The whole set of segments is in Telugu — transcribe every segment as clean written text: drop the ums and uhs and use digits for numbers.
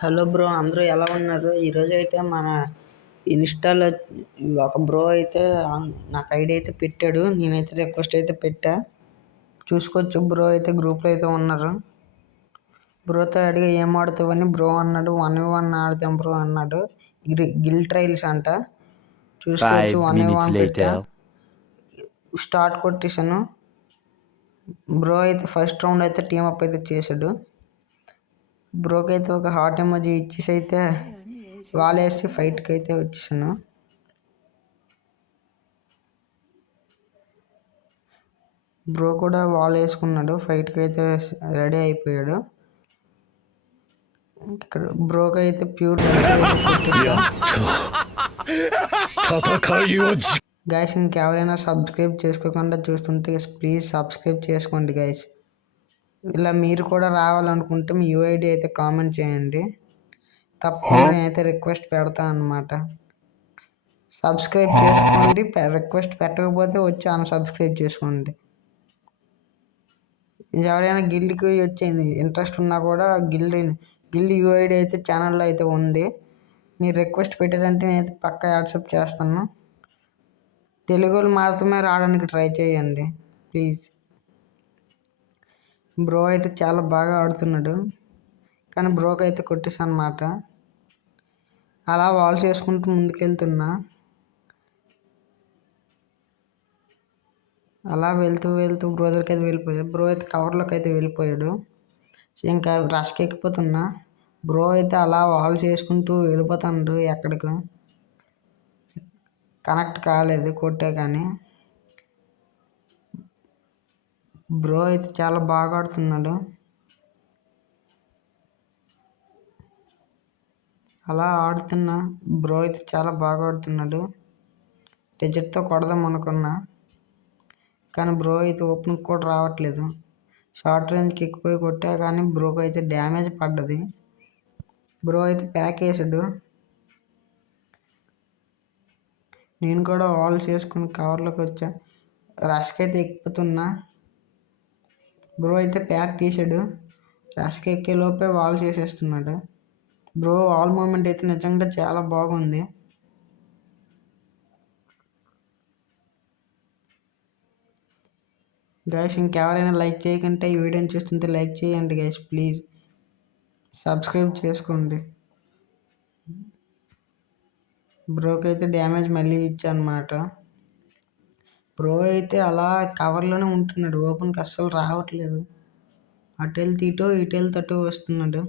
హలో బ్రో, అందరూ ఎలా ఉన్నారు? ఈరోజు అయితే మన ఇన్స్టాలో ఒక బ్రో అయితే నాకు ఐడి అయితే పెట్టాడు. నేనైతే రిక్వెస్ట్ అయితే పెట్టా. చూసుకోవచ్చు, బ్రో అయితే గ్రూప్లో అయితే ఉన్నారు. బ్రోతో అడిగా ఏం ఆడుతావని, బ్రో అన్నాడు 1v1 ఆడతాం బ్రో అన్నాడు. గిల్ ట్రైల్స్ అంట. చూసుకోవచ్చు, 5 1v1 minutes పెట్టా. later. స్టార్ట్ కొట్టేశాను. బ్రో అయితే ఫస్ట్ రౌండ్ అయితే టీమ్ అప్ అయితే చేశాడు. బ్రోకి అయితే ఒక హార్ట్ ఎమోజీ ఇచ్చేసి అయితే వాలేసి ఫైట్కి అయితే వచ్చేసాను. బ్రో కూడా వాల్ వేసుకున్నాడు, ఫైట్కి అయితే రెడీ అయిపోయాడు. ఇక్కడ బ్రోకి అయితే ప్యూర్ గైస్, ఇంకెవరైనా సబ్స్క్రైబ్ చేసుకోకుండా చూస్తుంటే ప్లీజ్ సబ్స్క్రైబ్ చేసుకోండి గైస్. ఇలా మీరు కూడా రావాలనుకుంటే మీ యూఐడి అయితే కామెంట్ చేయండి, తప్పకుండా నేనైతే రిక్వెస్ట్ పెడతాను అన్నమాట. సబ్స్క్రైబ్ చేసుకోండి, రిక్వెస్ట్ పెట్టకపోతే వచ్చి అన్సబ్స్క్రైబ్ చేసుకోండి. ఎవరైనా గిల్డ్కి వచ్చేది ఇంట్రెస్ట్ ఉన్నా కూడా గిల్డ్ యూఐడి అయితే ఛానల్లో అయితే ఉంది. మీరు రిక్వెస్ట్ పెట్టారంటే నేనైతే పక్కా యాక్సెప్ట్ చేస్తాను. తెలుగులో మాత్రమే రావడానికి ట్రై చేయండి ప్లీజ్. బ్రో అయితే చాలా బాగా ఆడుతున్నాడు, కానీ బ్రోకి అయితే కొట్టేసాను అన్నమాట. అలా వాల్స్ వేసుకుంటూ ముందుకెళ్తున్నా. అలా వెళ్తూ బ్రో దగ్గరికి అయితే వెళ్ళిపోయాడు. బ్రో అయితే కవర్లోకి అయితే వెళ్ళిపోయాడు. ఇంకా రష్కి ఎక్కిపోతున్నా. బ్రో అయితే అలా వాల్స్ వేసుకుంటూ వెళ్ళిపోతాడు. ఎక్కడికి కనెక్ట్ కాలేదు కొట్టే, కానీ బ్రో అయితే చాలా బాగా ఆడుతున్నాడు. అలా ఆడుతున్నా. బ్రో అయితే చాలా బాగా ఆడుతున్నాడు. డెజర్ట్తో కొడదాం అనుకున్నా, కానీ బ్రో అయితే ఓపెన్ కూడా రావట్లేదు. షార్ట్ రేంజ్కి ఎక్కిపోయి కొట్టా, కానీ బ్రోకి అయితే డ్యామేజ్ పడ్డది. బ్రో అయితే ప్యాక్ వేసాడు. నేను కూడా వాల్స్ చేసుకుని కవర్లోకి వచ్చా. రష్కి అయితే ఎక్కిపోతున్నా. బ్రో అయితే ప్యాక్ తీసాడు. రష్కి ఎక్కే లోపే వాల్ చేసేస్తున్నాడు. బ్రో వాల్ మూమెంట్ అయితే నిజంగా చాలా బాగుంది. గైస్, ఇంకెవరైనా లైక్ చేయకుంటే ఈ వీడియోని చూస్తుంటే లైక్ చేయండి గైస్ ప్లీజ్. సబ్స్క్రైబ్ చేసుకోండి. బ్రోకి అయితే డ్యామేజ్ మళ్ళీ ఇచ్చా అన్నమాట. బ్రో అయితే అలా కవర్లోనే ఉంటున్నాడు, ఓపెన్కి అస్సలు రావట్లేదు. అటు వెళ్తే ఇటు వెళ్తే అటు వస్తున్నాడు.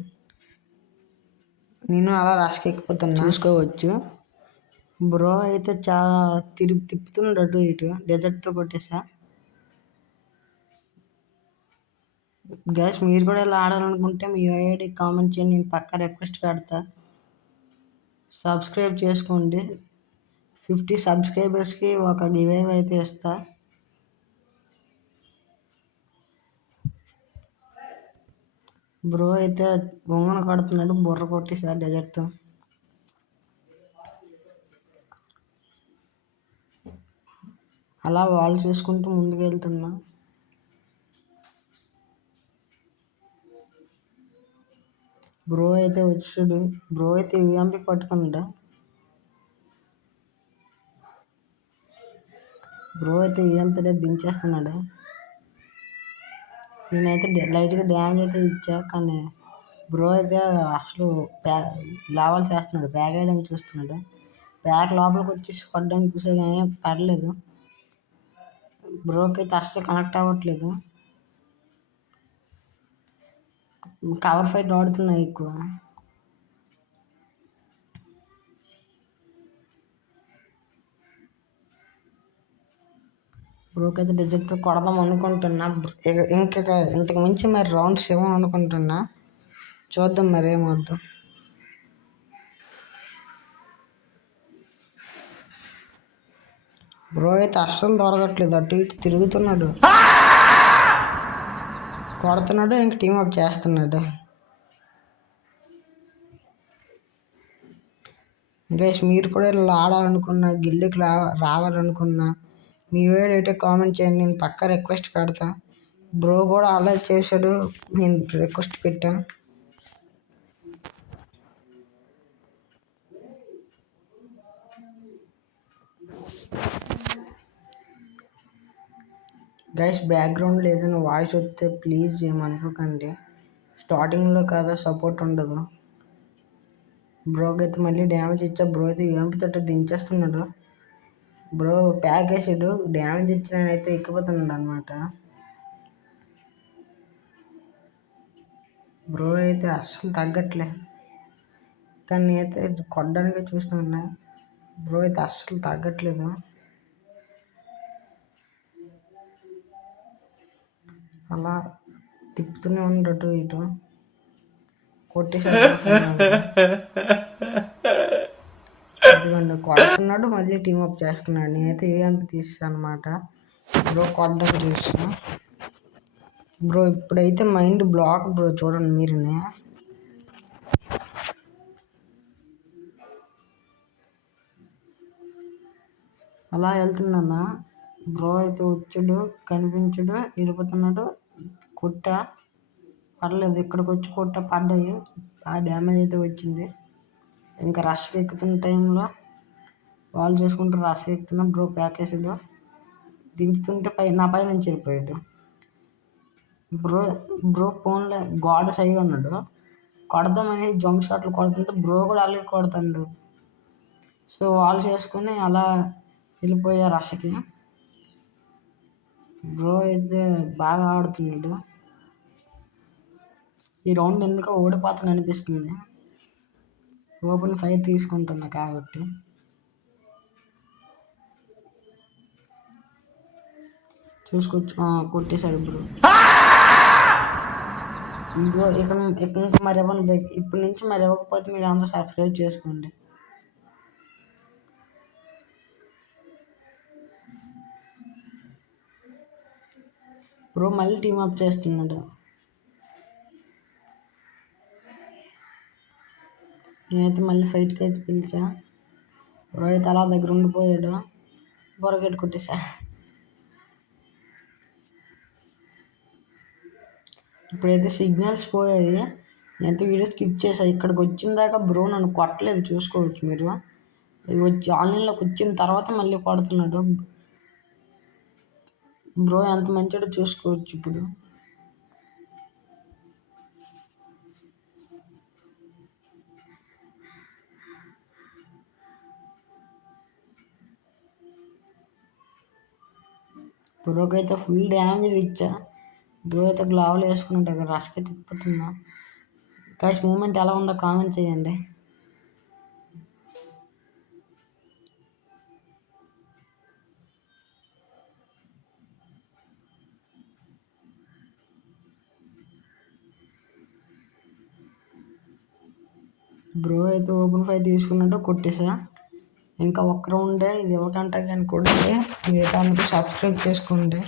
నేను అలా రష్కి ఎక్కిపోతున్నా, చూసుకోవచ్చు. బ్రో అయితే చాలా తిప్పుతున్నాడు అటు ఇటు. డెజర్ట్తో కొట్టేసా. గైస్, మీరు కూడా ఇలా ఆడాలనుకుంటే మీ యూఐడి కామెంట్ చేయండి, నేను పక్కా రిక్వెస్ట్ పెడతా. సబ్స్క్రైబ్ చేసుకోండి. 50 సబ్స్క్రైబర్స్కి ఒక గివ్ అవే అయితే ఇస్తా. బ్రో అయితే బొమ్మను కొడుతున్నాడు, బుర్ర కొట్టేసా డెజర్ట్తో. అలా వాల్ చేసుకుంటూ ముందుకు వెళ్తున్నా. బ్రో అయితే వచ్చాడు. బ్రో అయితే యూఎంపీ పట్టుకున్నాడు. బ్రో అయితే యూఎంపీ దించేస్తున్నాడు. నేనైతే లైట్గా డ్యామేజ్ అయితే ఇచ్చా, కానీ బ్రో అయితే అసలు లావాలు చేస్తున్నాడు. బ్యాగ్ వేయడానికి చూస్తున్నాడు. బ్యాగ్ లోపలికి వచ్చి కొట్టడానికి చూసా, కానీ పడలేదు. బ్రోకి అయితే అస్సలు కనెక్ట్ అవ్వట్లేదు. కవర్ ఫైట్ ఆడుతున్నాయి ఎక్కువ. బ్రోకి అయితే డెజర్ట్తో కొడదాం అనుకుంటున్నా. ఇంతకు మించి మరి రౌండ్స్ ఇవ్వను అనుకుంటున్నా. చూద్దాం మరి ఏమవుద్దు. బ్రో అయితే అస్సలు దొరకట్లేదు, అటు ఇటు తిరుగుతున్నాడు, కొడుతున్నాడు, ఇంక టీమ్ అప్ చేస్తున్నాడు. గైస్, మీరు కూడా ఇలా ఆడాలనుకున్నా, గిల్డ్కి రావాలనుకున్నా మీ వీడియో అయితే కామెంట్ చేయండి, నేను పక్కా రిక్వెస్ట్ పెడతా. బ్రో కూడా అలా చేశాడు, నేను రిక్వెస్ట్ పెట్టా. గైస్ బ్యాక్గ్రౌండ్లో ఏదైనా వాయిస్ వస్తే ప్లీజ్ ఏమనుకోకండి. స్టార్టింగ్లో కదా సపోర్ట్ ఉండదు. బ్రోకి అయితే మళ్ళీ డ్యామేజ్ ఇచ్చా. బ్రో అయితే యూఎంపీతో దించేస్తున్నాడు. బ్రో ప్యాక్ వేసాడు. డ్యామేజ్ ఇచ్చిన అయితే ఎక్కిపోతున్నాడు అనమాట. బ్రో అయితే అస్సలు తగ్గట్లే. కానీ నేనైతే కొట్టడానికే చూస్తున్నా. బ్రో అయితే అస్సలు తగ్గట్లేదు. అలా తిప్పుతూనే ఉండటు ఇటు కొట్టేసాడు. ఇదిగోండి కొడుతున్నాడు, మళ్ళీ టీమప్ చేస్తున్నాడు. నేనైతే యూఎంపీ తీస్తాను అనమాట. బ్రో కొట్టడానికి చూస్తున్నా. బ్రో ఇప్పుడైతే మైండ్ బ్లాక్ బ్రో, చూడండి మీరునే. అలా వెళ్తున్నా. బ్రో అయితే వచ్చాడు, కనిపించాడు, వెళ్ళిపోతున్నాడు. కొట్టా పర్లేదు, ఇక్కడికి వచ్చి కొట్టా పడ్డాయి. ఆ డ్యామేజ్ అయితే వచ్చింది. ఇంకా రష్కి ఎక్కుతున్న టైంలో వాళ్ళు చేసుకుంటూ రష్కి ఎక్కుతున్నా. బ్రో ప్యాకేజీలో దించుతుంటే నా పై నుంచి వెళ్ళిపోయాడు. బ్రో ఫోన్లో గోడ సైడ్ ఉన్నాడు. కొడదామని జంప్ షాట్లు కొడుతుంటే బ్రో కూడా అలాగే కొడతాడు. సో వాళ్ళు చేసుకుని అలా వెళ్ళిపోయారు రష్కి. బ్రో అయితే బాగా ఆడుతున్నాడు. ఈ రౌండ్ ఎందుకో ఓడిపోతాను అనిపిస్తుంది. ఓపెన్ ఫైర్ తీసుకుంటున్నా కాబట్టి. చూసుకోవచ్చు, కొట్టేశాడు బ్రో. బ్రో ఇక మరి ఇప్పటి నుంచి మరి ఇవ్వకపోతే మీరు అందరూ సబ్స్క్రైబ్ చేసుకోండి. బ్రో మళ్ళీ టీమ్ అప్ చేస్తున్నాడు. నేనైతే మళ్ళీ ఫైట్కి అయితే పిలిచా. బ్రో అయితే అలా దగ్గర ఉండిపోయాడు. బొరగెట్ కొట్టేసా. ఇప్పుడైతే సిగ్నల్స్ పోయాయి. నేనైతే వీడియో స్కిప్ చేసా. ఇక్కడికి వచ్చిన దాకా బ్రో నన్ను కొట్టలేదు, చూసుకోవచ్చు మీరు. వచ్చి ఆన్లైన్లోకి వచ్చిన తర్వాత మళ్ళీ కొడుతున్నాడు. బ్రో ఎంత మంచిదో చూసుకోవచ్చు ఇప్పుడు. బ్రోకి అయితే ఫుల్ డ్యామేజ్ ఇచ్చా. బ్రో అయితే గ్లావులు వేసుకున్నట్టు అక్కడ రష్కి తిప్పుతున్నా. గైస్ మూమెంట్ ఎలా ఉందో కామెంట్ చేయండి. బ్రో అయితే ఓపెన్ ఫైర్ తీసుకున్నట్టు కొట్టేసా. ఇంకా ఒక్క రౌండే, ఇది ఇవ్వకంటే కానీ కొడితే మిగతా అందరూ సబ్స్క్రైబ్ చేసుకోండి.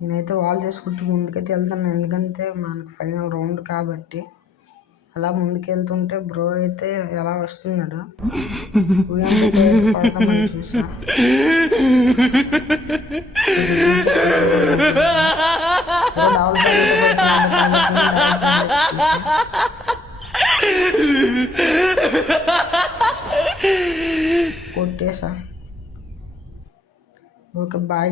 నేనైతే వాల్ చేసుకుంటూ ముందుకైతే వెళ్తాను, ఎందుకంటే మనకు ఫైనల్ రౌండ్ కాబట్టి. అలా ముందుకెళ్తుంటే బ్రో అయితే ఎలా వస్తున్నాడు. చూసా కొట్టేసా. Okay bye.